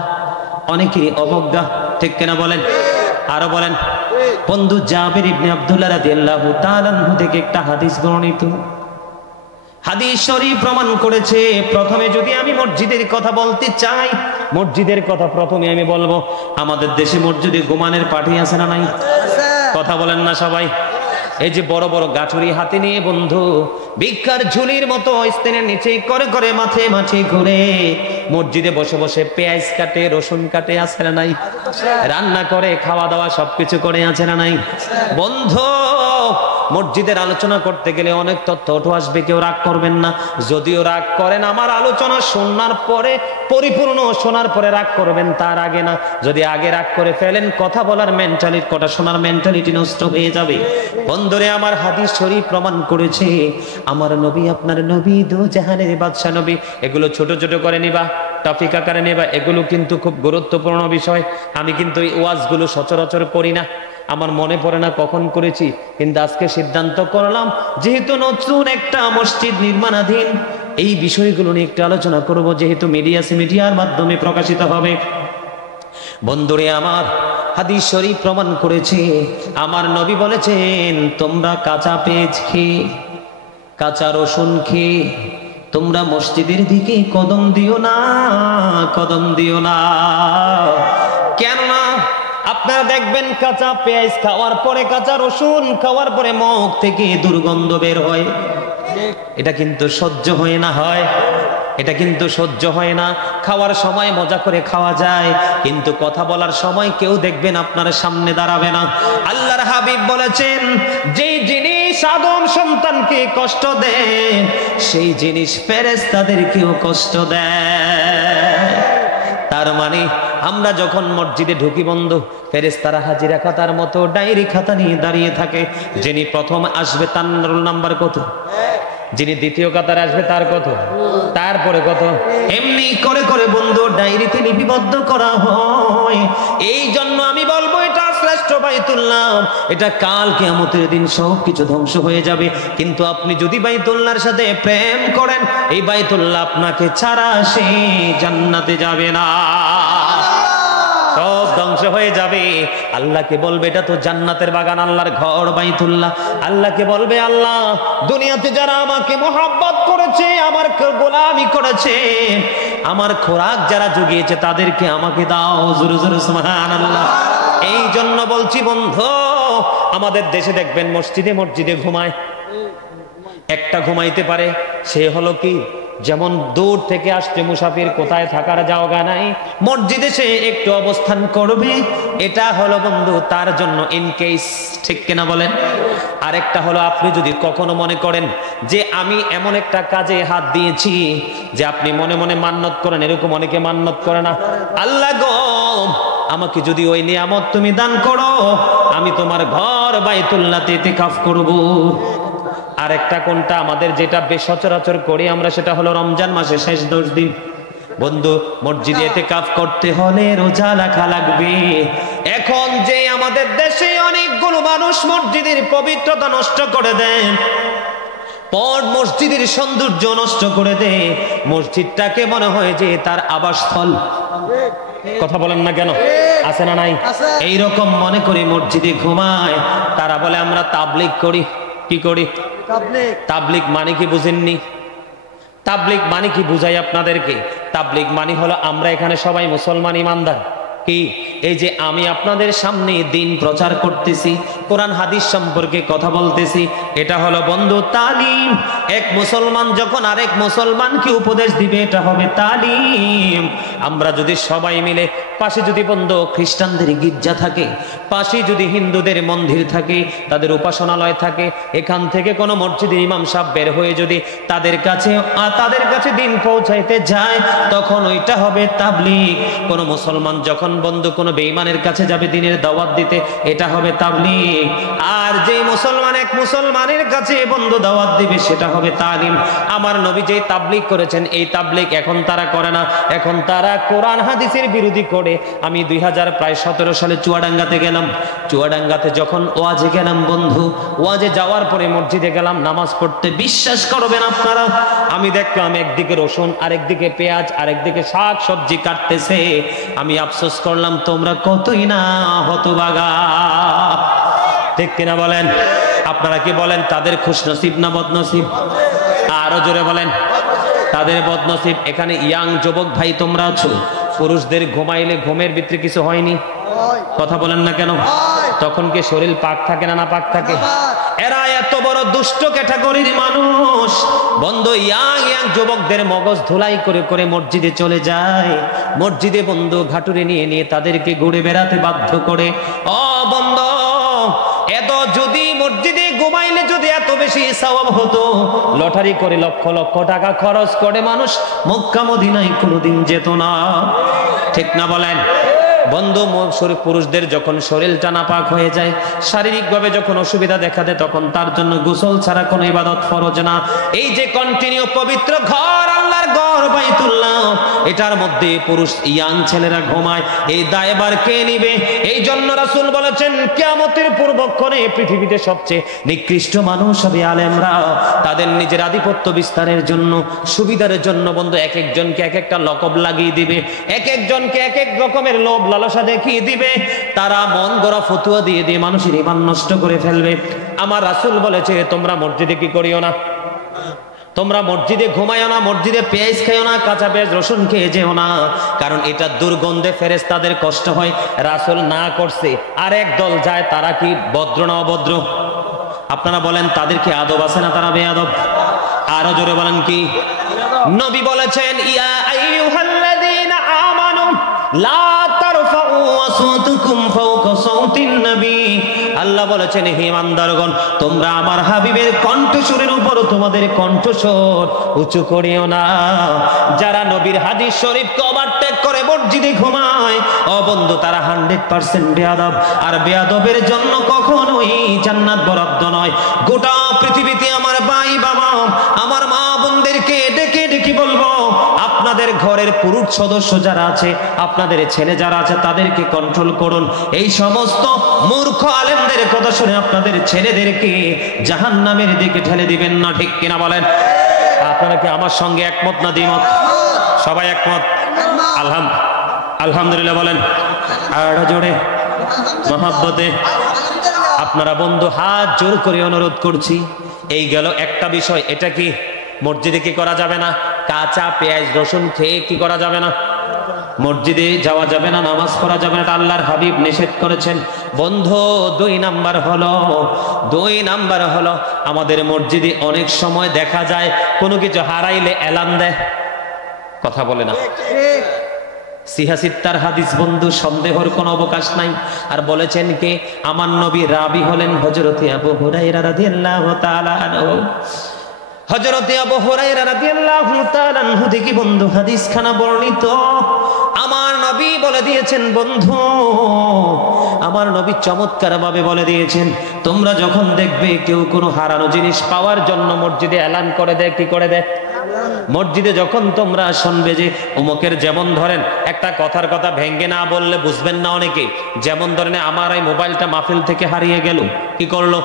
অনেকের অবজ্ঞা, ঠিক কিনা বলেন? আরো বলেন। বন্ধু, জাবির ইবনে আব্দুল্লাহ রাদিয়াল্লাহু তাআলা আনহু থেকে একটা হাদিস বর্ণিত, হাদিস শরীফ প্রমাণ করেছে। প্রথমে যদি আমি মসজিদের কথা বলতে চাই, মসজিদের কথা প্রথমে আমি বলবো, আমাদের দেশে মসজিদে ঘুমানের পাঠি আছে না নাই? কথা বলেন না সবাই। এই যে বড় বড় গাঠুরি হাতে নিয়ে বন্ধু ভিক্ষার ঝুলির মতো স্থানের নিচে করে করে মাঠে মাঠে ঘুরে মসজিদে বসে বসে পেঁয়াজ কাটে, রসুন কাটে, আছে না নাই? রান্না করে, খাওয়া দাওয়া সবকিছু করে, আছে না নাই? বন্ধু, মসজিদের আলোচনা করতে গেলে অনেক তথ্য উঠে আসবে, কেউ রাগ করবেন না। যদিও রাগ করেন, আমার আলোচনা শোনার পরে, পরিপূর্ণ শোনার পরে রাগ করবেন, তার আগে না। যদি আগে রাগ করে ফেলেন, কথা বলার মেন্টালিটি, কথা শোনার মেন্টালিটি নষ্ট হয়ে যাবে। বন্ধুরে আমার, হাদিস শরীফ প্রমাণ করেছে আমার নবী, আপনার নবী, দু জাহানের বাদশা নবী। এগুলো ছোট ছোট করে নিবা, টপিক আকারে নেবা, এগুলো কিন্তু খুব গুরুত্বপূর্ণ বিষয়। আমি কিন্তু এই ওয়াজগুলো সচরাচর করি না, আমার মনে পড়ে না কখন করেছি, কিন্তু আজকে সিদ্ধান্ত করলাম, যেহেতু নতুন একটা মসজিদ নির্মাণাধীন, এই বিষয়গুলো নিয়ে একটু আলোচনা করব, যেহেতু মিডিয়ার মাধ্যমে প্রকাশিত হবে। বন্ধুরে আমার, হাদিস শরীফ প্রমাণ করেছে আমার নবী বলেছেন, তোমরা কাঁচা পেঁয়াজ খেয়ে, কাঁচা রসুন খেয়ে তোমরা মসজিদের দিকে কদম দিও না, কদম দিও না। কেন না? আপনারা দেখবেন কাঁচা পেঁয়াজ খাওয়ার পরে, কাঁচা রসুন খাওয়ার পরে মুখ থেকে দুর্গন্ধ বের হয়, এটা কিন্তু সহ্য হয় না, হয় এটা কিন্তু সহ্য হয় না। খাওয়ার সময় মজা করে খাওয়া যায়, কিন্তু কথা বলার সময় কেউ দেখবেন আপনার সামনে দাঁড়াবে না। আল্লাহর হাবিব বলেছেন, যেই জিনিস আদম সন্তানকে কষ্ট দেয়, সেই জিনিস ফেরেশতাদেরকেও কষ্ট দেয়। তার মানে আমরা যখন মসজিদে ঢুকি বন্ধু, ফেরেশতারা হাজিরা খাতার মতো ডায়েরি খাতা নিয়ে দাঁড়িয়ে থাকে। যিনি প্রথম আসবে তার রোল নাম্বার কত, যিনি দ্বিতীয় কাতারে আসবে তার কত, তারপরে কত, এমনি করে করে বন্ধু ডায়েরিতে লিপিবদ্ধ করা হয়। এই জন্য আমি বলবো, এটা শ্রেষ্ঠ বাইতুল্লাহ, এটা কাল কিয়ামতের দিন সবকিছু ধ্বংস হয়ে যাবে, কিন্তু আপনি যদি বাইতুল্লাহর সাথে প্রেম করেন, এই বাইতুল্লাহ আপনাকে ছাড়া সে জান্নাতে যাবে না, সব ধ্বংস হয়ে যাবে। আল্লাহকে বলবে, এটা তো জান্নাতের বাগান, আল্লাহর ঘর বাইতুল্লাহ। আল্লাহকে বলবে, আল্লাহ, দুনিয়াতে যারা আমাকে মহব্বত করেছে, আমার গোলামি করেছে, আমার খোরাক যারা জুগিয়েছে, তাদেরকে আমাকে দাও। জোরে জোরে সুবহানাল্লাহ। এই জন্য বলছি বন্ধু, আমাদের দেশে দেখবেন মসজিদে মসজিদে ঘুমায়, একটা ঘুমাইতে পারে, সে হলো কি যেমন দূর থেকে আসছে মুসাফির, কোথায় থাকার জায়গা নাই, মসজিদে সে একটু অবস্থান করবে, এটা হলো বন্ধু তার জন্য ইন কেস, ঠিক কিনা বলেন? আরেকটা হলো আপনি যদি কখনো মনে করেন যে আমি এমন একটা কাজে হাত দিয়েছি যে আপনি মনে মনে মান্নত করেন, এরকম অনেকে মান্নত করে না, আল্লাহ গো আমাকে যদি ওই নিয়ামত তুমি দান করো, আমি তোমার ঘর বাইতুল্লাহতে ইতিকাফ করব। আরেকটা কোনটা আমাদের যেটা বেশ সচরাচর করি আমরা, সেটা হলো রমজান মাসে শেষ 10 দিন বন্ধু মসজিদে ইতিকাফ করতে হলে রোজা রাখা লাগবে। এখন যে আমাদের দেশে অনেকগুলো মানুষ মসজিদের পবিত্রতা নষ্ট করে দেন, পর মসজিদের সৌন্দর্য নষ্ট করে দেয়, মসজিদটাকে মনে হয় যে তার আবাসস্থল। কথা বলেন না কেন? আছে না নাই? এইরকম মনে করি মসজিদে ঘুমায়, তারা বলে আমরা তাবলিগ করি। কি করি? তাবলিগ মানে কি বুঝেননি? তাবলিগ মানে কি বুঝাই আপনাদেরকে? তাবলিগ মানে হলো আমরা এখানে সবাই মুসলমান ইমানদার, কি এই যে আমি আপনাদের সামনে দিন প্রচার করতেছি, কোরআন হাদিস সম্পর্কে কথা বলতেছি, এটা হলো বন্ধু তালিম। এক মুসলমান যখন আরেক মুসলমানকে উপদেশ দিবে, এটা হবে তালিম। আমরা যদি সবাই মিলে, পাশে যদি বন্ধু খ্রিস্টানদের গির্জা থাকে, পাশে যদি হিন্দুদের মন্দির থাকে, তাদের উপাসনালয় থাকে, এখান থেকে কোনো মসজিদের ইমাম সাহেব বের হয়ে যদি তাদের কাছে দিন পৌঁছাইতে যায়, তখন ওইটা হবে তাবলীগ। কোন মুসলমান যখন বন্ধু কোন বেঈমানের কাছে যাবে দিনের দাওয়াত দিতে, এটা হবে তাবলীগ। আর যে মুসলমান এক মুসলমানের কাছে বন্ধু দাওয়াত দিবে, সেটা হবে তালিম। আমার নবী যে তাবলীগ করেছেন, এই তাবলীগ এখন তারা করে না, এখন তারা কোরআন হাদিসের বিরোধী করে। আমি 2017 সালে চুয়াডাঙ্গাতে গেলাম। চুয়াডাঙ্গাতে যখন ওয়াজে গেলাম বন্ধু, ওয়াজে যাওয়ার পরে মসজিদে গেলাম নামাজ পড়তে, বিশ্বাস করবেন আপনারা, আমি দেখলাম একদিকে রসুন, আরেকদিকে পেঁয়াজ, আরেকদিকে শাক সবজি কাটতেছে। আমি আফসোস করলাম, তোমরা কতই না হতভাগা, ঠিক কিনা বলেন? আপনারা কি বলেন তাদের খুশনসিব না বদনসিব? আরো জোরে বলেন, তাদের বদনসিব। এখানে ইয়াং যুবক ভাই তোমরা আছো, পুরুষদের ঘুমাইলে ঘুমের ভিতরে কিছু হয়নি? কথা বলেন না কেন? তখন কি শরীর পাক থাকে না? না পাক থাকে? এরা এত বড় দুষ্ট ক্যাটাগরির মানুষ বন্ধু, ইয়াং যুবকদের মগজ ধুলাই করে করে মসজিদে চলে যায়। মসজিদে বন্ধু ঘাটুরে নিয়ে নিয়ে তাদেরকে ঘুরে বেড়াতে বাধ্য করে। ও বন্ধু, এত যদি মসজিদে ঘুমাইলে যদি এত বেশি সওয়াব হতো, লটারি করে লক্ষ লক্ষ টাকা খরচ করে মানুষ মক্কা মদিনায় কোনোদিন যেত না, ঠিক না বলেন? বন্ধু পুরুষদের যখন শরীরটা নাপাক হয়ে যায়, শারীরিকভাবে যখন অসুবিধা দেখা দেয়, তখন তার জন্য গোসল ছাড়া কোনো ইবাদত ফরজ না। এই যে কন্টিনিউ পবিত্র ঘর, আল্লাহর ঘর বাইতুল্লাহ, এটার মধ্যে পুরুষ ইয়াং ছেলেরা ঘুমায়, এই দায়ভার কে নিবে? এই জন্য রাসূল বলেছেন, কিয়ামতের পূর্বক্ষণে পৃথিবীতে সবচেয়ে নিকৃষ্ট মানুষ হবে আলেমরা। তাদের নিজের আধিপত্য বিস্তারের জন্য, সুবিধার জন্য বন্ধু এক একজনকে এক একটা লকব লাগিয়ে দিবে, এক একজনকে এক এক রকমের লোভ লালসা দেখিয়ে দিবে। তারা মন গড়া ফতুয়া দিয়ে দিয়ে মানুষের ঈমান নষ্ট করে ফেলবে। আমার রাসূল বলেছে, তোমরা মসজিদে কি করিও না? তোমরা মসজিদে ঘুমাইও না, মসজিদে পেঁয়াজ খাইও না, কাঁচা পেঁয়াজ রসুন খেয়ে যেও না, কারণ এটা দুর্গন্ধে ফেরেশতাদের কষ্ট হয়। রাসূল না করছে, আর এক দল যায়, তারা কি ভদ্র না অভদ্র? আপনারা বলেন, তাদের কি আদব আছে না তারা বেয়াদব? আরো জোরে বলেন কি? নবী বলেছেন, ইয়া আইয়ুহাল্লাযীনা আমানু লা তারফাউ আসওয়াতাকুম ফাওকা সাওতিন নবী। আল্লাহ বলেছেন, হে ইমানদারগণ, তোমরা আমার হাবিবের কণ্ঠস্বরের উপর তোমাদের কণ্ঠস্বর উঁচু করিও না। যারা নবীর হাদিস শরীফকে ওভারটেক করে মসজিদে ঘুমায়, ও বন্ধু, তারা 100% বেয়াদব। আর বেয়াদবের জন্য কখনোই জান্নাত বরাদ্দ নয়। গোটা পৃথিবীতে আমার ভাই বাবা, আমার মা বোনদেরকে ডেকে ডেকে বলবো, আপনাদের ঘরের পুরুষ সদস্য যারা আছে, আপনাদের ছেলে যারা আছে, তাদেরকে কন্ট্রোল করুন। এই সমস্ত মূর্খ আলেমদের কথা শুনে আপনাদের ছেলেদেরকে জাহান্নামের দিকে ঠেলে দিবেন না, ঠিক কিনা বলেন? আপনারা কি আমার সঙ্গে একমত না দ্বিমত? সবাই একমত? আলহামদুলিল্লাহ বলেন আর জোরে মহব্বতে। আপনারা বন্ধু হাত জোর করে অনুরোধ করছি, এই গেল একটা বিষয়। এটা কি মসজিদে কি করা যাবে না? কাঁচা পেঁয়াজ রসুন খেয়ে কি করা যাবে না? মসজিদে যাওয়া যাবে না, নামাজ পড়া যাবে না, আল্লাহর হাবিব নিষেধ করেছেন। বন্ধু, দুই নাম্বার হলো আমাদের মসজিদে অনেক সময় দেখা যায় কোনো কিছু হারাইলে এলান দেয়, কথা বলে না। সিহাসিত্তার হাদিস বন্ধু, সন্দেহের কোনো অবকাশ নাই। আর বলেছেন কে? আমার নবী। রাবি হলেন হযরতে আবু হুরায়রা রাদিয়াল্লাহু তাআলা আনহু। হযরতে আবু হুরায়রা রাদিয়াল্লাহু তাআলা আনহু দেখি বন্ধু হাদিস খানা বর্ণিত। আমার নবী বলে দিয়েছেন বন্ধু, আমার নবী চমৎকার ভাবে বলে দিয়েছেন, তোমরা যখন দেখবে কেউ কোনো হারানো জিনিস পাওয়ার জন্য মসজিদে এলান করে দেয়, কি করে দেয়? মসজিদে যখন তোমরা শুনবে যে অমুকের, যেমন ধরেন একটা কথার কথা ভেঙ্গে না বললে বুঝবেন না অনেকে, যেমন ধরেন আমার এই মোবাইলটা মাহফিল থেকে হারিয়ে গেল, কি করলো?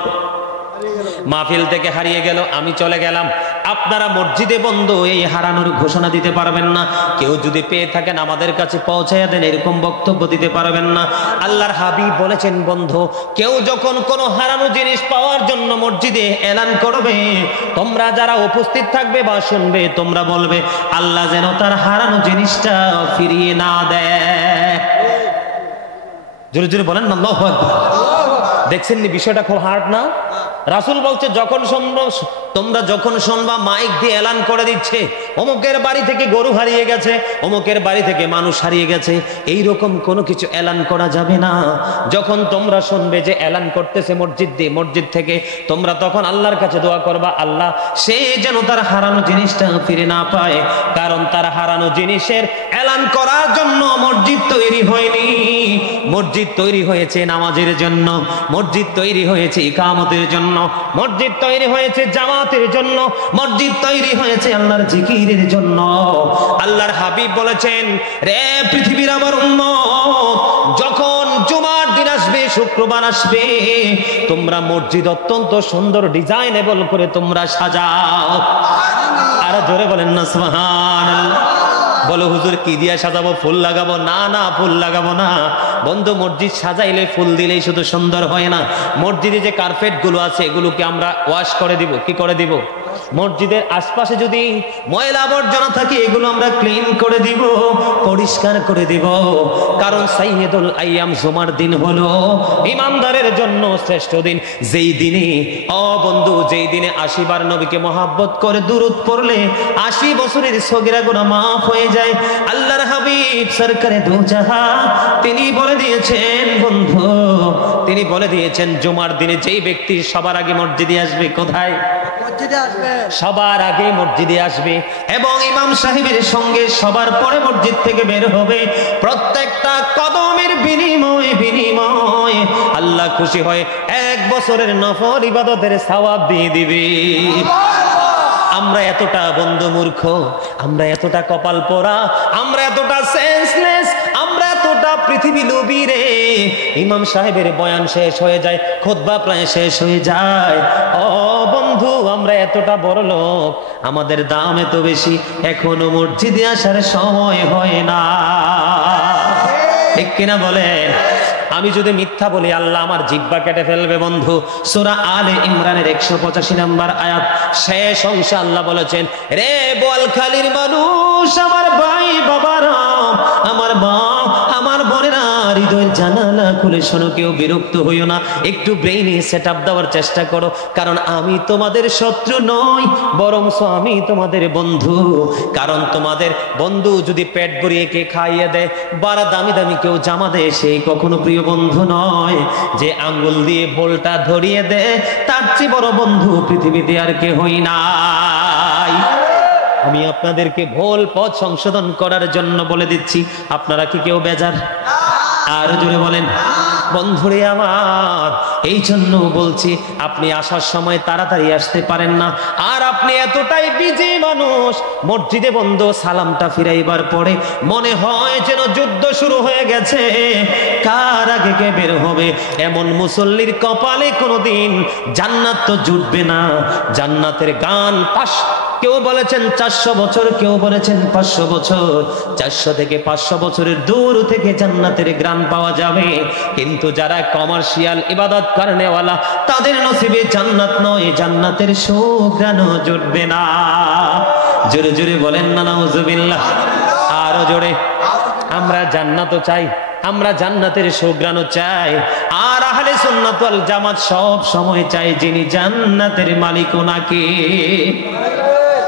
মাহফিল থেকে হারিয়ে গেল, আমি চলে গেলাম। আপনারা মসজিদে বন্ধু এই হারানোর ঘোষণা দিতে পারবেন না। কেউ যদি পেয়ে থাকেন আমাদের কাছে পৌঁছাইয়া দেন, এরকম বক্তব্য দিতে পারবেন না। আল্লাহর হাবিব বলেছেন বন্ধু, কেউ যখন কোনো হারানো জিনিস পাওয়ার জন্য মসজিদে এলান করবে, তোমরা যারা উপস্থিত থাকবে বা শুনবে, তোমরা বলবে আল্লাহ যেন তার হারানো জিনিসটা ফিরিয়ে না দেয়। জোরে জোরে বলেন না আল্লাহু আকবার। দেখছেন নি বিষয়টা খুব হার্ড না? রাসূল বলছে যখন শুনবো, তোমরা যখন শুনবা মাইক দিয়ে এলান করে দিচ্ছে অমুকের বাড়ি থেকে গরু হারিয়ে গেছে, অমুকের বাড়ি থেকে মানুষ হারিয়ে গেছে, এই রকম কোনো কিছু এলান করা যাবে না। যখন তোমরা শুনবে যে এলান করতেছে মসজিদ থেকে, তোমরা তখন আল্লাহর কাছে দোয়া করবা, আল্লাহ সে যেন তার হারানো জিনিসটা ফিরে না পায়। কারণ তার হারানো জিনিসের এলান করার জন্য মসজিদ তৈরি হয়নি। মসজিদ তৈরি হয়েছে নামাজের জন্য, মসজিদ তৈরি হয়েছে ইকামতের জন্য, মসজিদ তৈরি হয়েছে জামাতের জন্য, মসজিদ তৈরি হয়েছে আল্লাহর জিকিরের জন্য। আল্লাহর হাবিব বলেছেন, রে পৃথিবীর আমার উম্মত, যখন জুমার দিন আসবে, শুক্রবার আসবে, তোমরা মসজিদ অত্যন্ত সুন্দর ডিজাইনেবল করে তোমরা সাজাও। আর জোরে বলেন না সুবহানাল্লাহ। বলো হুজুর কি দিয়া সাজাবো? ফুল লাগাবো? না না, ফুল লাগাবো না বন্ধু। মসজিদ সাজাইলে ফুল দিলেই শুধু সুন্দর হয় না, মসজিদে যে কার্পেট গুলো আছে এগুলোকে আমরা ওয়াশ করে দিব। কি করে দিব? মসজিদের আশপাশে যদি ময়লা আবর্জনা থাকে এগুলো আমরা ক্লিন করে দিব, পরিষ্কার করে দিব। কারণ সাইয়্যিদুল আইয়াম জুমার দিন হলো ইমানদারের জন্য শ্রেষ্ঠ দিন। যেই দিনে বন্ধু, যেই দিনে 80 বার নবীকে মহাব্বত করে দুরূদ পড়লে 80 বছরের সগীরা গুনাহ মাফ হয়ে যায়। আল্লাহর হাবিব সরকারে দু জাহান তিনি বলে দিয়েছেন বন্ধু, তিনি বলে দিয়েছেন জুমার দিনে যেই ব্যক্তি সবার আগে মসজিদে আসবে, কোথায়? মসজিদে আসবে, সবার আগে মসজিদে আসবে এবং ইমাম সাহেবের সঙ্গে সবার পরে মসজিদ থেকে বের হবে। প্রত্যেকটা কদমের বিনিময়ে আল্লাহ খুশি হয়ে 1 বছরের নফল ইবাদতের সওয়াব দিয়ে দিবে। আমরা এতটা বন্ধু মূর্খ, আমরা এতটা কপাল পোড়া, আমরা এতটা সেন্সলেস, আমরা এতটা পৃথিবী লোভী রে। ইমাম সাহেবের বয়ান শেষ হয়ে যায়, খুতবা প্রায় শেষ হয়ে যায়, ও বন্ধু আমরা এতটা বড় লোক, আমাদের দাম এত বেশি, এখনো মসজিদে আসার সময় হয় না। ঠিক কিনা বলেন? আমি যদি মিথ্যা বলি আল্লাহ আমার জিহ্বা কেটে ফেলবে বন্ধু। সূরা আলে ইমরানের 185 নম্বর আয়াত শেষ অংশে আল্লাহ বলেছেন, রে বোয়ালখালীর মানুষ, আমার ভাই বাবারা, আমার মা, আমার বোনেরা, হৃদয়ের জানালা খুলে শোনো, কেউ বিরক্ত হইও না, একটু ব্রেইনে সেটআপ দেওয়ার চেষ্টা করো। কারণ আমি তোমাদের শত্রু নই, বরং আমি তোমাদের বন্ধু। কারণ তোমাদের বন্ধু যদি পেট ভরিয়ে কে খাইয়ে দেয়, বারা দামি দামি কেউ জামা দেয়, সে কখনো প্রিয় বন্ধু নয়। যে আঙ্গুল দিয়ে ভোলটা ধরিয়ে দেয়, তার চেয়ে বড় বন্ধু পৃথিবীতে আর কেউই নাই। আমি আপনাদেরকে ভুল পথ সংশোধন করার জন্য বলে দিচ্ছি, আপনারা কি কেউ বেজার? আর জোরে বলেন বন্ধুরে আমার। এই জন্য বলছি, আপনি আসার সময় তাড়াতাড়ি আসতে পারেন না, আর আপনি এতটাই বিজি মানুষ, মসজিদে বন্ধু সালামটা ফিরাইবার পরে মনে হয় যেন যুদ্ধ শুরু হয়ে গেছে, কার আগে কে বের হবে। এমন মুসল্লির কপালে কোনোদিন জান্নাত তো জুটবে না। জান্নাতের গান কেউ বলেছেন 400 বছর, কেউ বলেছেন 500 বছর, 400 থেকে 500 বছরের দূর থেকে জান্নাতের গ্রান পাওয়া যাবে। কিন্তু যারা কমার্শিয়াল ইবাদত করেনেওয়ালা, তাদের নসিবে জান্নাত নয়, জান্নাতের সুঘ্রাণও জুটবে না। জোরে জোরে বলেন না নাউজুবিল্লাহ। আরো জোরে। আমরা জান্নাতও চাই, আমরা জান্নাতের সুগ্রাণও চাই। আর আহলে সুন্নাত ওয়াল জামাত সব সময় চাই যিনি জান্নাতের মালিক ওনাকে।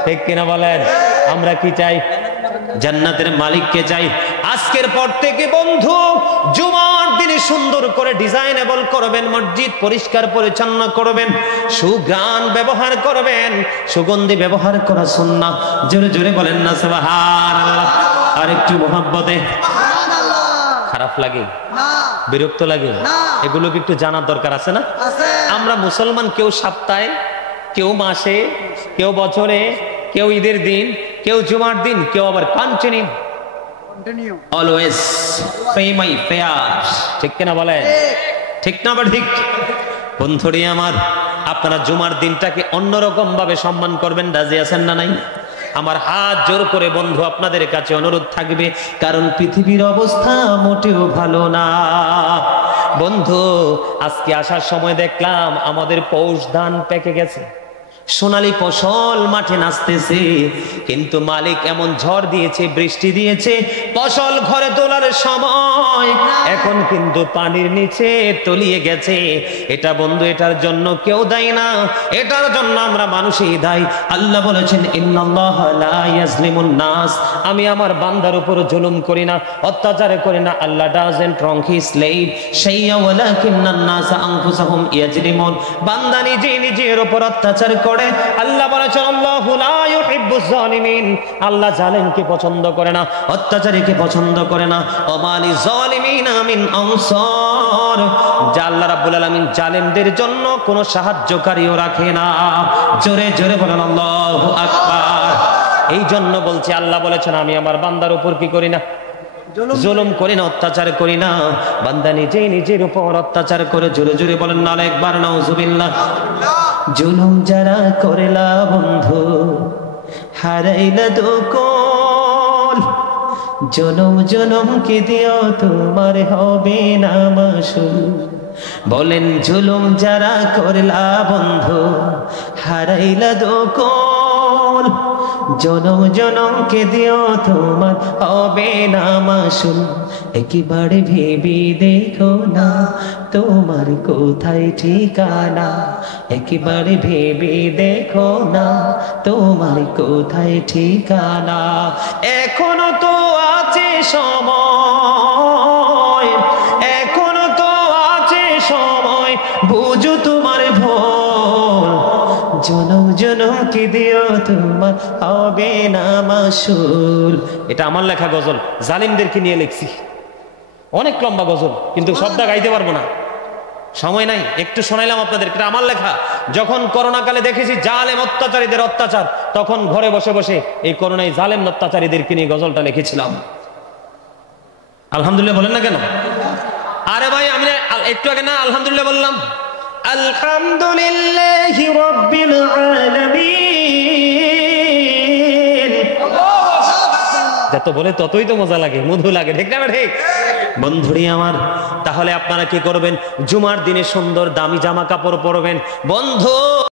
ঠিক কিনা বলেন? আমরা কি চাই? জান্নাতের মালিককে চাই। আজকের পর থেকে বন্ধু জুমার দিনে সুন্দর করে ডিজাইনেবল করবেন, মসজিদ পরিষ্কার পরিচ্ছন্ন করবেন, সুঘ্রাণ ব্যবহার করবেন, সুগন্ধি ব্যবহার করা সুন্নাহ। জোরে জোরে বলেন না সুবহানাল্লাহ। আর একটু মোহাব্বতে। খারাপ লাগে, বিরক্ত লাগে, এগুলো কি একটু জানার দরকার আছে না? আমরা মুসলমান, কেউ সপ্তাহে, কেউ মাসে, কেউ বছরে, কেউ ঈদের দিন, কেউ জুমার দিন, কেউ আবার কন্টিনিউ অলওয়েজ পে মাই ফেয়ার। ঠিক কিনা বলেন? ঠিক না? আবার ঠিক। বন্ধুরি আমার, আপনারা জুমার দিনটাকে অন্যরকম ভাবে সম্মান করবেন, রাজি আছেন না নাই? আমার হাত জোর করে বন্ধু আপনাদের কাছে অনুরোধ থাকবে, কারণ পৃথিবীর অবস্থা মোটেও ভালো না বন্ধু। আজকে আসার সময় দেখলাম আমাদের পৌষ ধান পেকে গেছে, সোনালী ফসল মাঠে নাচতেছে, কিন্তু মালিক এমন ঝড় দিয়েছে, বৃষ্টি দিয়েছে, ফসল ঘরে তোলার সময় এখন কিন্তু পানির নিচে তলিয়ে গেছে। এটা বন্ধু, এটার জন্য কেউ দায়ী না, এটার জন্য আমরা মানুষই দায়ী। আল্লাহ বলেছেন ইন্নাল্লাহা লা ইয়াজলিমুন নাস, আমি আমার বান্দার উপর জুলুম করি না, অত্যাচার করি না। আল্লাহ ডাজন্ট রং হিজ স্লেভ শাইয়া ওয়ালাকিন্নান নাস আনফুসাহুম ইয়াজলিমুন। বান্দা নিজে নিজের উপর অত্যাচার করে। আল্লাহ বলেছেন আল্লাহু লা ইউহিব্বুজ জালিমিন, আল্লাহ জালেমকে পছন্দ করে না, অত্যাচারীকে পছন্দ করে না। ওমালি জালিমিনা মিন আনসার, যা আল্লাহ রাব্বুল আলামিন জালেমদের জন্য কোনো সাহায্যকারীও রাখে না। জোরে জোরে বলেন আল্লাহু আকবার। এই জন্য বলছি, আল্লাহ বলেছেন আমি আমার বান্দার উপর কি করি না? জুলুম করি না, অত্যাচার করি না। বান্দা নিজেই নিজের উপর অত্যাচার করে। জোরে জোরে বলেন না একবার নাউজুবিল্লাহ। জুলুম যারা করেলা বন্ধু, হারাইলা দোকল, জনম জনম কে দিও তোমার হবে না মাসুল। বলেন জুলুম যারা করলা বন্ধু, হারাইলা দোকল, জনম জনম কে দিও তোমার হবে না মাসুল। একেবারে ভেবে দেখো না তোমার কোথায় ঠিকানা, একেবারে ভেবে দেখো না তোমার কোথায় ঠিকানা। এখনো তো আছে সময়, এখনো তো আছে সময়, বুঝো তোমার ভুল, জনম জনম কি দিও তোমার হবে না মাসুল। এটা আমার লেখা গজল, জালিমদেরকে নিয়ে লিখছি। অনেক লম্বা গজল, কিন্তু সবটা গাইতে পারবো না, সময় নাই। একটু শোনাইলাম আপনাদের, এটা আমার লেখা। যখন করোনা কালে দেখেছি জালেম অত্যাচারীদের অত্যাচার, তখন ঘরে বসে বসে এই করোনায় জালেম অত্যাচারীদেরকে নিয়ে গজলটা লিখেছিলাম। আলহামদুলিল্লাহ বলেন না কেন? আরে ভাই, আমি একটু আগে না আলহামদুলিল্লাহ বললাম? আলহামদুলিল্লাহি রাব্বিল আলামিন। যত বলে ততই তো মজা লাগে, মধু লাগে। ঠিক না? ঠিক বন্ধুরি আমার। তাহলে আপনারা কি করবেন? জুমার দিনে সুন্দর দামি জামা কাপড় পরবেন বন্ধু।